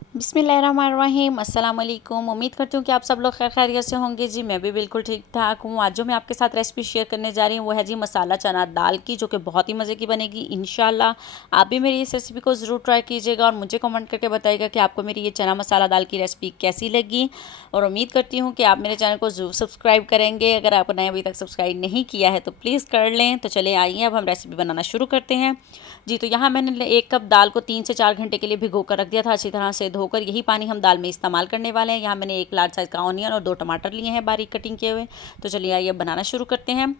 बिस्मिल्लाहिर्रहमानिर्रहीम, अस्सलाम वालेकुम। उम्मीद करती हूँ कि आप सब लोग खैर खैरियत से होंगे। जी मैं भी बिल्कुल ठीक ठाक हूँ। आज जो मैं आपके साथ रेसिपी शेयर करने जा रही हूँ वो है जी मसाला चना दाल की, जो कि बहुत ही मज़े की बनेगी इंशाल्लाह। आप भी मेरी इस रेसिपी को ज़रूर ट्राई कीजिएगा और मुझे कमेंट करके बताइएगा कि आपको मेरी ये चना मसाला दाल की रेसिपी कैसी लगी। और उम्मीद करती हूँ कि आप मेरे चैनल को ज़रूर सब्सक्राइब करेंगे। अगर आपने अभी तक सब्सक्राइब नहीं किया है तो प्लीज़ कर लें। तो चलिए आइए अब हम रेसिपी बनाना शुरू करते हैं। जी तो यहाँ मैंने 1 कप दाल को 3 से 4 घंटे के लिए भिगो कर रख दिया था, अच्छी तरह से धोकर। यही पानी हम दाल में इस्तेमाल करने वाले हैं। यहाँ मैंने 1 लार्ज साइज़ का ऑनियन और 2 टमाटर लिए हैं बारीक कटिंग किए हुए। तो चलिए आइए बनाना शुरू करते हैं।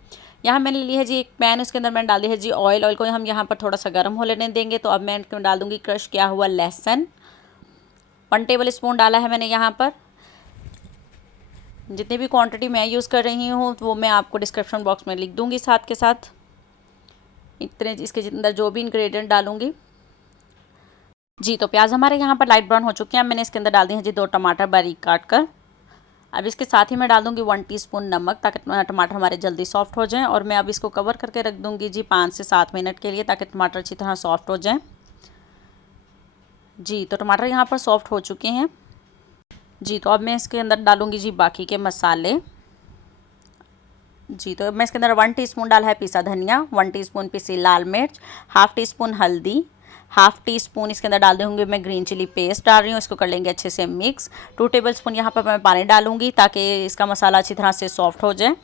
यहाँ मैंने ली है जी एक पैन, उसके अंदर मैंने डाल दिया है जी ऑयल। ऑयल को हम यहाँ पर थोड़ा सा गर्म हो लेने देंगे। तो अब मैं इसमें डाल दूँगी क्रश किया हुआ लहसुन। 1 टेबल स्पून डाला है मैंने यहाँ पर। जितनी भी क्वांटिटी मैं यूज़ कर रही हूँ वो मैं आपको डिस्क्रिप्शन बॉक्स में लिख दूँगी साथ के साथ, इतने इसके अंदर जो भी इंग्रेडिएंट डालूंगी। जी तो प्याज हमारे यहाँ पर लाइट ब्राउन हो चुके हैं। मैंने इसके अंदर डाल दिए हैं जी 2 टमाटर बारीक काट कर। अब इसके साथ ही मैं डाल दूँगी 1 टीस्पून नमक, ताकि टमाटर हमारे जल्दी सॉफ्ट हो जाएं। और मैं अब इसको कवर करके रख दूँगी जी 5 से 7 मिनट के लिए, ताकि टमाटर अच्छी तरह सॉफ्ट हो जाएं। जी तो टमाटर यहाँ पर सॉफ्ट हो चुके हैं। जी तो अब मैं इसके अंदर डालूँगी जी बाकी के मसाले। जी तो मैं इसके अंदर 1 टीस्पून डाला है पिसा धनिया, 1 टीस्पून पिसी लाल मिर्च, हाफ़ टी स्पून हल्दी, हाफ़ टी स्पून इसके अंदर डाल दूँगी मैं ग्रीन चिली पेस्ट डाल रही हूँ। इसको कर लेंगे अच्छे से मिक्स। 2 टेबल स्पून यहाँ पर मैं पानी डालूँगी ताकि इसका मसाला अच्छी तरह से सॉफ्ट हो जाए।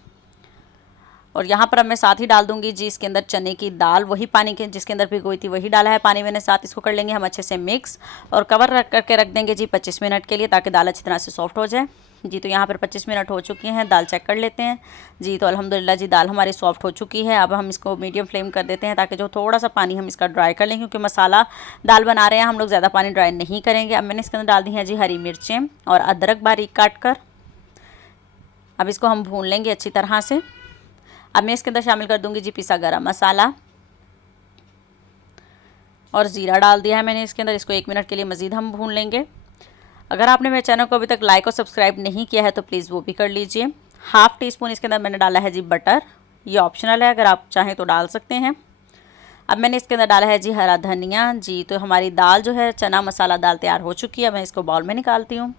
और यहाँ पर अब मैं साथ ही डाल दूँगी जी इसके अंदर चने की दाल, वही पानी के जिसके अंदर भिगोई थी वही डाला है पानी मैंने साथ। इसको कर लेंगे हम अच्छे से मिक्स और कवर करके रख देंगे जी 25 मिनट के लिए, ताकि दाल अच्छी तरह से सॉफ्ट हो जाए। जी तो यहाँ पर 25 मिनट हो चुके हैं। दाल चेक कर लेते हैं। जी तो अल्हम्दुलिल्लाह जी दाल हमारी सॉफ्ट हो चुकी है। अब हम इसको मीडियम फ्लेम कर देते हैं, ताकि जो थोड़ा सा पानी हम इसका ड्राई कर लें, क्योंकि मसाला दाल बना रहे हैं हम लोग, ज़्यादा पानी ड्राई नहीं करेंगे। अब मैंने इसके अंदर डाल दी है जी हरी मिर्चें और अदरक बारीक काट कर। अब इसको हम भून लेंगे अच्छी तरह से। अब मैं इसके अंदर शामिल कर दूंगी जी पिसा गरम मसाला और ज़ीरा डाल दिया है मैंने इसके अंदर। इसको 1 मिनट के लिए मज़ीद हम भून लेंगे। अगर आपने मेरे चैनल को अभी तक लाइक और सब्सक्राइब नहीं किया है तो प्लीज़ वो भी कर लीजिए। हाफ़ टी स्पून इसके अंदर मैंने डाला है जी बटर, ये ऑप्शनल है, अगर आप चाहें तो डाल सकते हैं। अब मैंने इसके अंदर डाला है जी हरा धनिया। जी तो हमारी दाल जो है चना मसाला दाल तैयार हो चुकी है। मैं इसको बाउल में निकालती हूँ।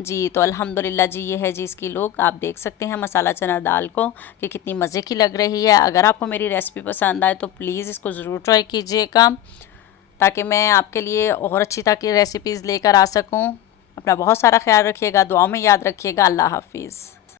जी तो अल्हम्दुलिल्लाह जी ये है जी इसकी लुक। आप देख सकते हैं मसाला चना दाल को कि कितनी मज़े की लग रही है। अगर आपको मेरी रेसिपी पसंद आए तो प्लीज़ इसको ज़रूर ट्राई कीजिएगा, ताकि मैं आपके लिए और अच्छी तरह की रेसिपीज़ लेकर आ सकूं। अपना बहुत सारा ख्याल रखिएगा, दुआओं में याद रखिएगा। अल्लाह हाफिज़।